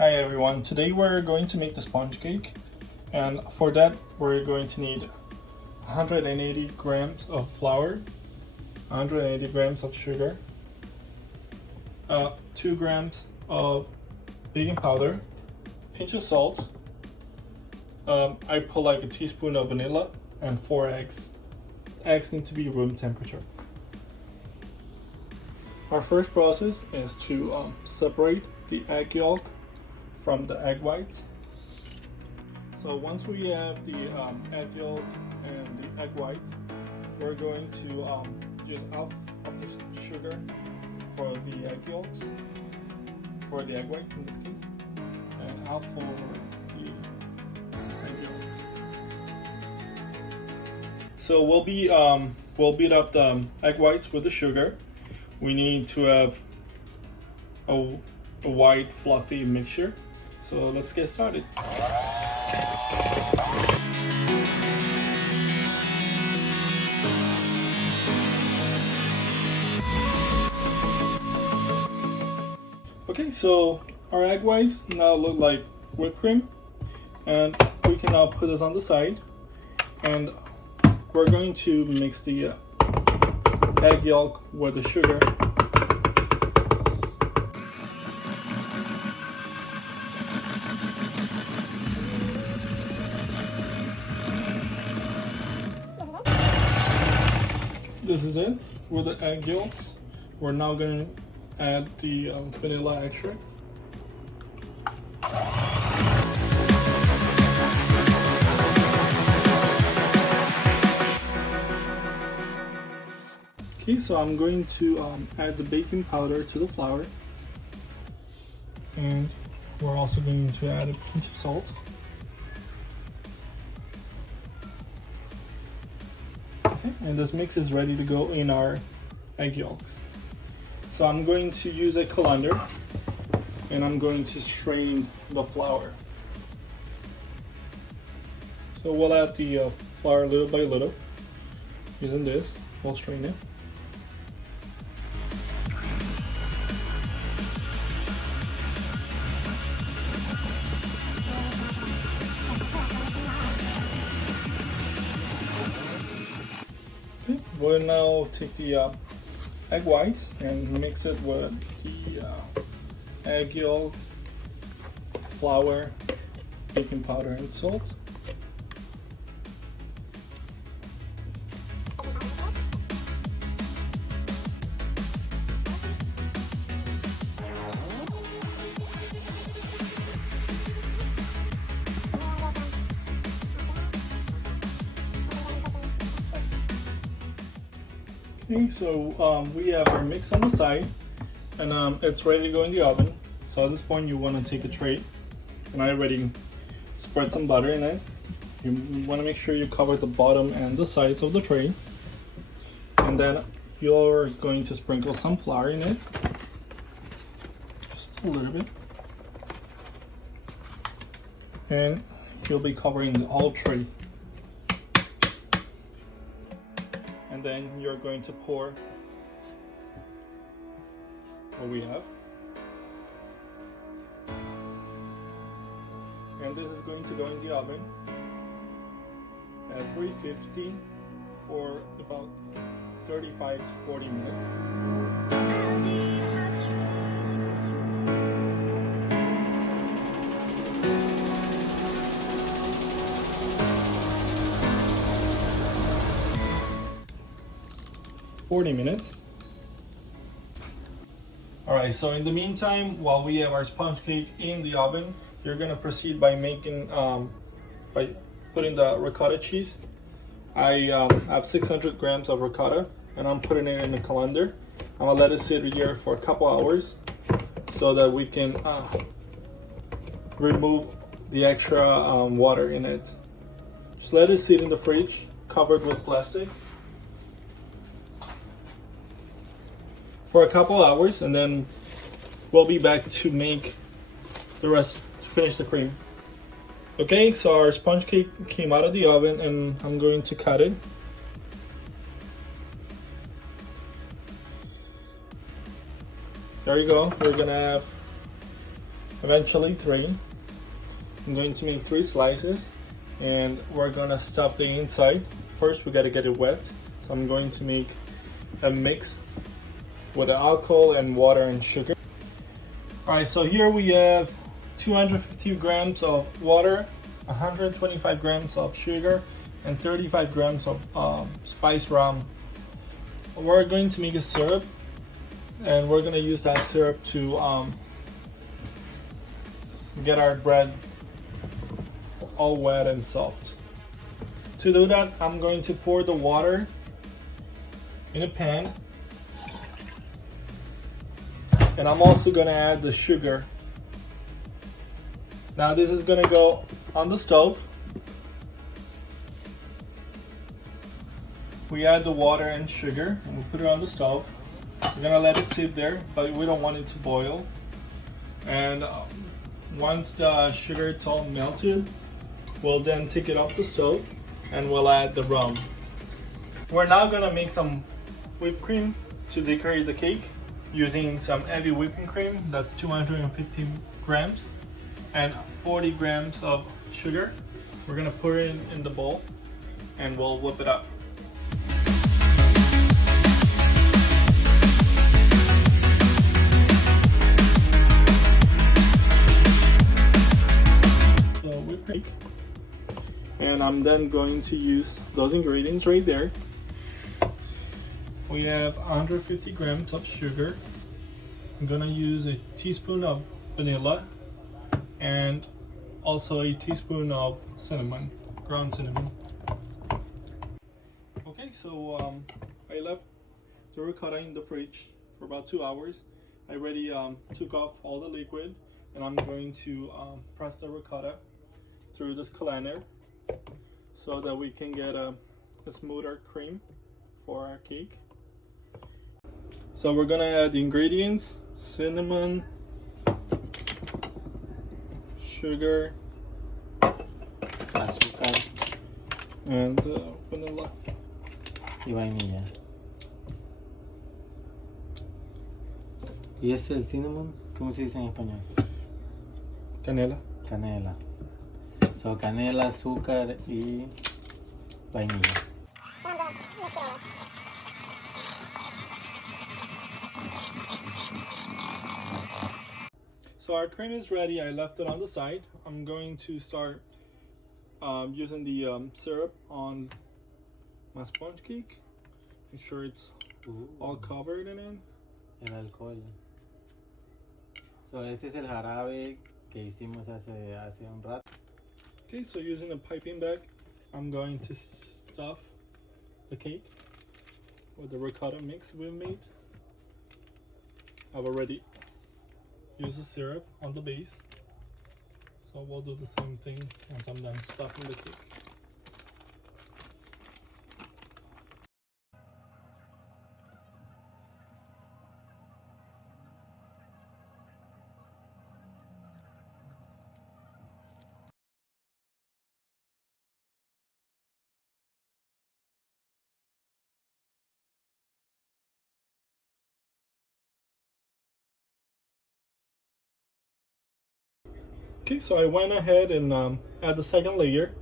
Hi everyone, today we're going to make the sponge cake, and for that we're going to need 180 grams of flour, 180 grams of sugar, 2 grams of baking powder, pinch of salt. I put like a teaspoon of vanilla and 4 eggs. Eggs need to be room temperature. Our first process is to separate the egg yolk from the egg whites. So once we have the egg yolk and the egg whites, we're going to use half of the sugar for the egg yolks, for the egg white in this case, and half for the egg yolks. So we'll beat up the egg whites with the sugar. We need to have a white fluffy mixture. So let's get started. Okay, so our egg whites now look like whipped cream, and we can now put this on the side, and we're going to mix the egg yolk with the sugar. This is it with the egg yolks. We're now going to add the vanilla extract. Okay, so I'm going to add the baking powder to the flour, and we're also going to add a pinch of salt. Okay, and this mix is ready to go in our egg yolks. So I'm going to use a colander, and I'm going to strain the flour. So we'll add the flour little by little. Using this, we'll strain it. We'll now take the egg whites and mix it with the egg yolk, flour, baking powder, and salt. Okay, so we have our mix on the side, and it's ready to go in the oven. So at this point you want to take a tray, and I already spread some butter in it. You want to make sure you cover the bottom and the sides of the tray, and then you're going to sprinkle some flour in it, just a little bit, and you'll be covering the whole tray. And then you're going to pour what we have. And this is going to go in the oven at 350 for about 35 to 40 minutes. Alright, so in the meantime, while we have our sponge cake in the oven, you're gonna proceed by making, by putting the ricotta cheese. I have 600 grams of ricotta, and I'm putting it in the colander. I'm gonna let it sit here for a couple hours so that we can remove the extra water in it. Just let it sit in the fridge, covered with plastic, for a couple hours, and then we'll be back to make the rest, to finish the cream. Okay, so our sponge cake came out of the oven, and I'm going to cut it. There you go. We're gonna have eventually 3. I'm going to make 3 slices, and we're gonna stuff the inside. First we gotta get it wet, so I'm going to make a mix with the alcohol and water and sugar. Alright, so here we have 250 grams of water, 125 grams of sugar, and 35 grams of spiced rum. We're going to make a syrup, and we're going to use that syrup to get our bread all wet and soft. To do that, I'm going to pour the water in a pan, and I'm also going to add the sugar. Now this is going to go on the stove. We add the water and sugar, and we put it on the stove. We're gonna let it sit there, but we don't want it to boil. And once the sugar is all melted, we'll then take it off the stove and we'll add the rum. We're now gonna make some whipped cream to decorate the cake using some heavy whipping cream. That's 250 grams and 40 grams of sugar. We're gonna put it in the bowl and we'll whip it up. And I'm then going to use those ingredients right there. We have 150 grams of sugar. I'm gonna use a teaspoon of vanilla and also a teaspoon of cinnamon, ground cinnamon. Okay, so I left the ricotta in the fridge for about 2 hours. I already took off all the liquid, and I'm going to press the ricotta through this colander so that we can get a smoother cream for our cake. So we're gonna add the ingredients: cinnamon, sugar, azúcar and vanilla. y vainilla. ¿Y es el cinnamon? ¿Cómo se dice en español? Canela. Canela. So, canela, azúcar y vainilla. So our cream is ready. I left it on the side. I'm going to start using the syrup on my sponge cake. Make sure it's all covered in it. El alcohol. So, este es el jarabe que hicimos hace un rato. Okay, so using a piping bag, I'm going to stuff the cake with the ricotta mix we made. I've already used the syrup on the base, so we'll do the same thing once I'm done stuffing the cake. Okay, so I went ahead and add the second layer.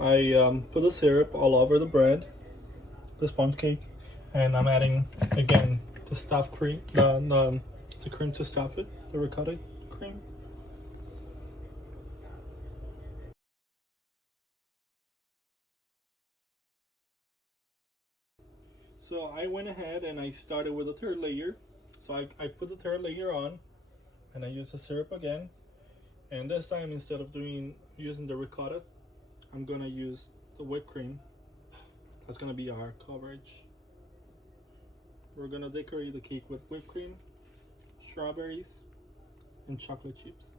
I put the syrup all over the bread, the sponge cake, and I'm adding again the stuffed cream, the cream to stuff it, the ricotta cream. So I went ahead and I started with the third layer. So I put the third layer on, and I used the syrup again. And this time, instead of using the ricotta, I'm gonna use the whipped cream. That's gonna be our coverage. We're gonna decorate the cake with whipped cream, strawberries, and chocolate chips.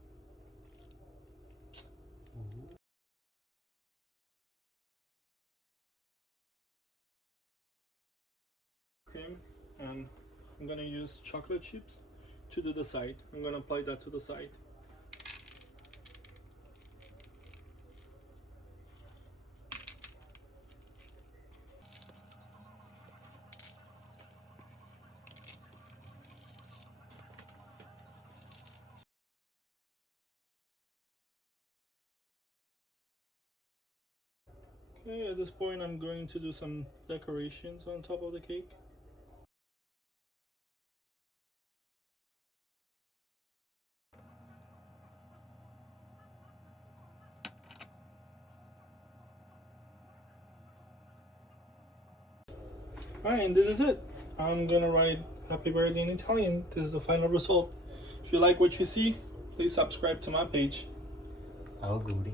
Cream, and I'm gonna use chocolate chips to do the side. I'm gonna apply that to the side. Okay, at this point I'm going to do some decorations on top of the cake. Alright, and this is it. I'm gonna write happy birthday in Italian. This is the final result. If you like what you see, please subscribe to my page. Auguri.